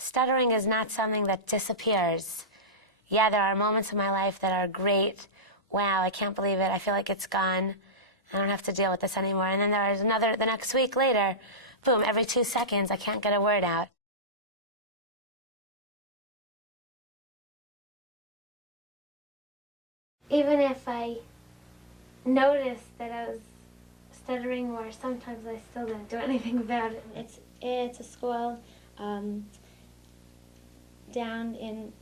Stuttering is not something that disappears. Yeah, there are moments in my life that are great. Wow, I can't believe it. I feel like it's gone. I don't have to deal with this anymore. And then there's another, the next week later, boom, every 2 seconds, I can't get a word out. Even if I noticed that I was stuttering more, sometimes I still didn't do anything about it. It's a school down in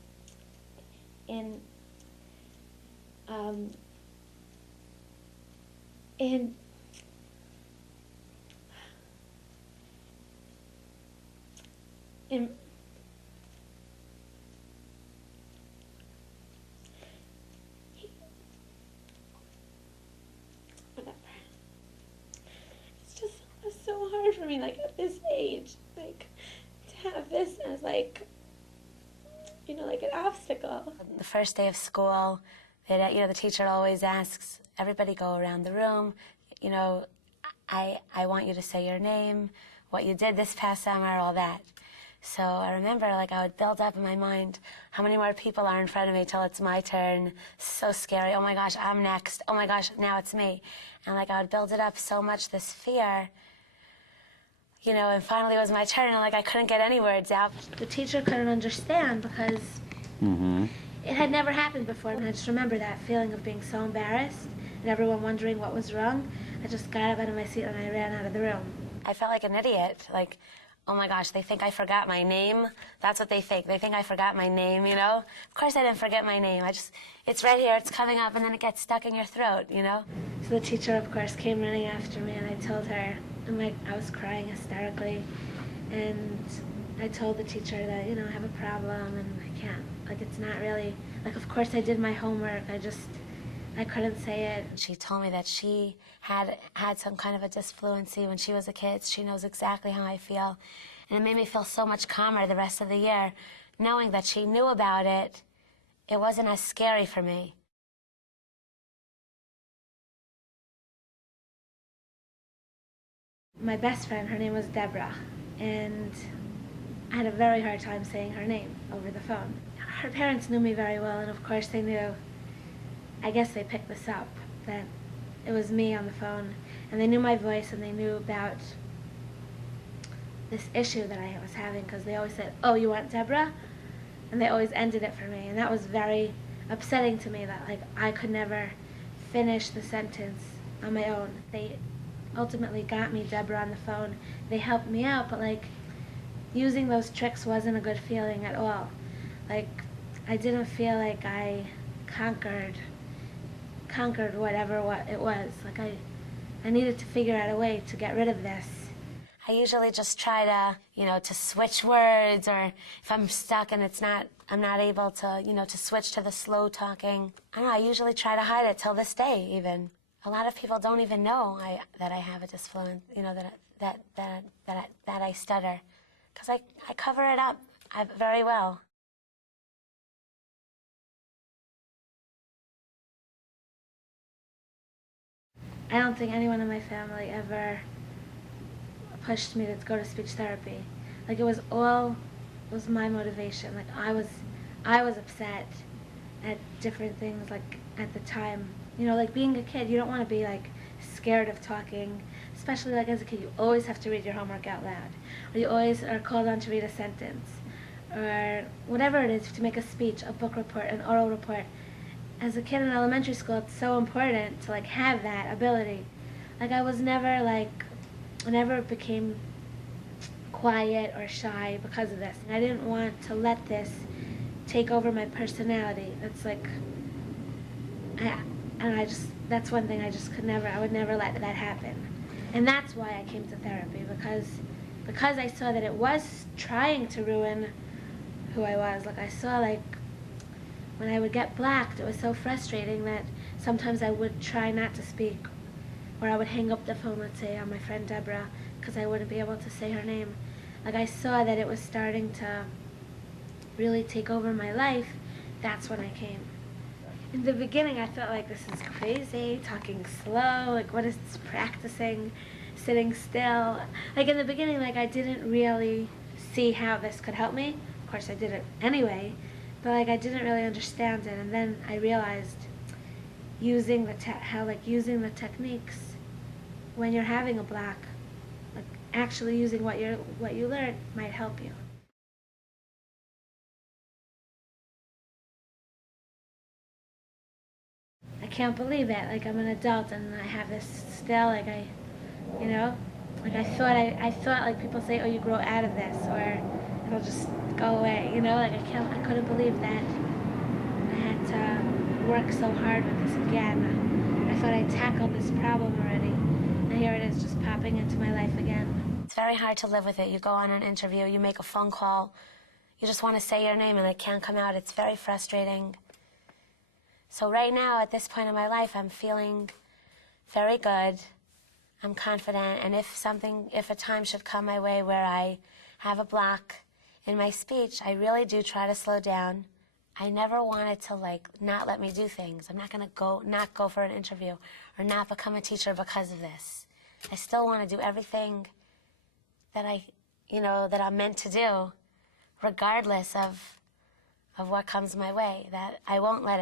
whatever. It's so hard for me, like, at this age, like, to have this as, like, you know, like an obstacle. The first day of school, the teacher always asks, everybody go around the room, I want you to say your name, what you did this past summer, all that. So I remember, like, I would build up in my mind how many more people are in front of me till it's my turn. So scary. Oh my gosh, I'm next. Oh my gosh, now it's me. And like, I would build it up so much, this fear, and finally it was my turn, and like, I couldn't get any words out. The teacher couldn't understand because it had never happened before. And I just remember that feeling of being so embarrassed and everyone wondering what was wrong. I just got up out of my seat and I ran out of the room. I felt like an idiot. Like, oh my gosh, they think I forgot my name. That's what they think. They think I forgot my name, Of course I didn't forget my name. It's right here, it's coming up, and then it gets stuck in your throat, So the teacher, of course, came running after me, and I told her, I was crying hysterically, and I told the teacher that, I have a problem, and I can't, it's not really, of course I did my homework, I couldn't say it. She told me that she had some kind of a disfluency when she was a kid. She knows exactly how I feel. And it made me feel so much calmer the rest of the year. Knowing that she knew about it, it wasn't as scary for me. My best friend, her name was Deborah, and I had a very hard time saying her name over the phone. Her parents knew me very well, and of course they knew, I guess they picked this up, that it was me on the phone, and they knew my voice, and they knew about this issue that I was having, because they always said, "Oh, you want Deborah?" And they always ended it for me, and that was very upsetting to me, that I could never finish the sentence on my own. They ultimately got me Deborah on the phone. They helped me out, but using those tricks wasn't a good feeling at all. I didn't feel like I conquered whatever it was. I needed to figure out a way to get rid of this. I usually just try to switch words, or if I'm stuck and I'm not able to, to switch to the slow talking. I don't know, I usually try to hide it till this day, even. A lot of people don't even know that I have a disfluency, that I stutter, because I cover it up very well. I don't think anyone in my family ever pushed me to go to speech therapy. It was my motivation. I was upset at different things, at the time. Being a kid, you don't want to be scared of talking, especially as a kid. You always have to read your homework out loud, or you always are called on to read a sentence, or whatever it is, to make a speech, a book report, an oral report. As a kid in elementary school, it's so important to have that ability. I was never I never became quiet or shy because of this. I didn't want to let this take over my personality. That's that's one thing I would never let that happen. And that's why I came to therapy, because I saw that it was trying to ruin who I was. I saw when I would get blocked, it was so frustrating that sometimes I would try not to speak, or I would hang up the phone, let's say, on my friend Deborah, because I wouldn't be able to say her name. I saw that it was starting to really take over my life. That's when I came. In the beginning, I felt this is crazy, talking slow, what is this practicing, sitting still. In the beginning, I didn't really see how this could help me. Of course, I did it anyway, but like I didn't really understand it, and then I realized using the using the techniques when you're having a block, like actually using what you learned might help you. I can't believe it. Like I'm an adult and I have this still. Like you know, like I thought like people say, oh, you grow out of this, or it'll just go away. You know, like I couldn't believe that I had to work so hard with this again. I thought I tackled this problem already, and here it is just popping into my life again. It's very hard to live with it. You go on an interview, you make a phone call, you just want to say your name and it can't come out. It's very frustrating. So right now, at this point in my life, I'm feeling very good. I'm confident, and if a time should come my way where I have a block in my speech, I really do try to slow down. I never wanted to not let me do things. I'm not going to not go for an interview or not become a teacher because of this. I still want to do everything that that I'm meant to do, regardless of what comes my way. That I won't let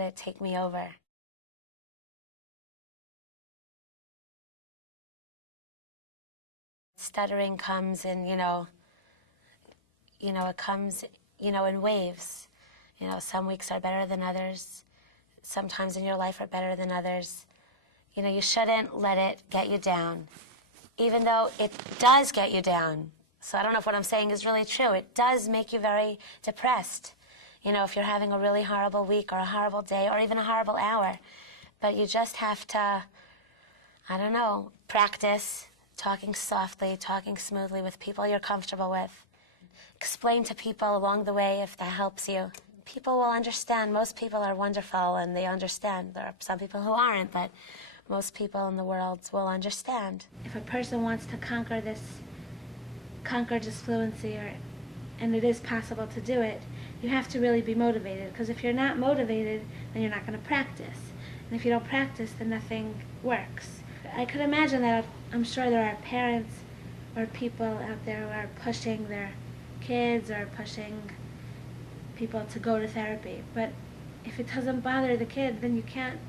it take me over. Stuttering comes in, it comes, in waves. Some weeks are better than others. Sometimes in your life are better than others. You shouldn't let it get you down, even though it does get you down. So I don't know if what I'm saying is really true. It does make you very depressed. If you're having a really horrible week or a horrible day or even a horrible hour. But you just have to, practice talking softly, talking smoothly with people you're comfortable with. Explain to people along the way if that helps you. People will understand. Most people are wonderful and they understand. There are some people who aren't, but most people in the world will understand. If a person wants to conquer this fluency, and it is possible to do it, you have to really be motivated, because if you're not motivated, then you're not going to practice. And if you don't practice, then nothing works. I could imagine that I'm sure there are parents or people out there who are pushing their kids or pushing people to go to therapy. But if it doesn't bother the kid, then you can't,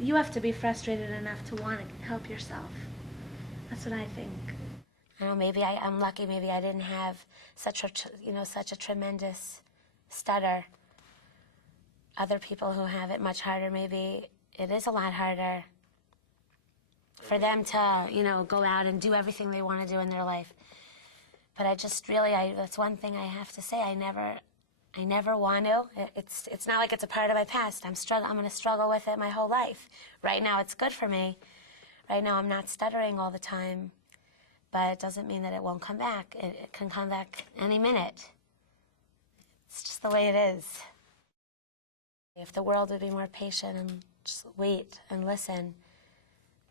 you have to be frustrated enough to want to help yourself. That's what I think. Maybe I'm lucky. Maybe I didn't have such a tremendous stutter. Other people who have it much harder, maybe it is a lot harder for them to, go out and do everything they want to do in their life. But I just that's one thing I have to say. I never want to. It's not like it's a part of my past. I'm going to struggle with it my whole life. Right now, it's good for me. Right now, I'm not stuttering all the time. But it doesn't mean that it won't come back. It can come back any minute. It's just the way it is. If the world would be more patient and just wait and listen,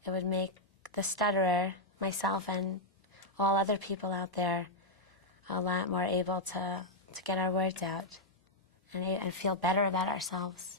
it would make the stutterer, myself, and all other people out there a lot more able to get our words out and feel better about ourselves.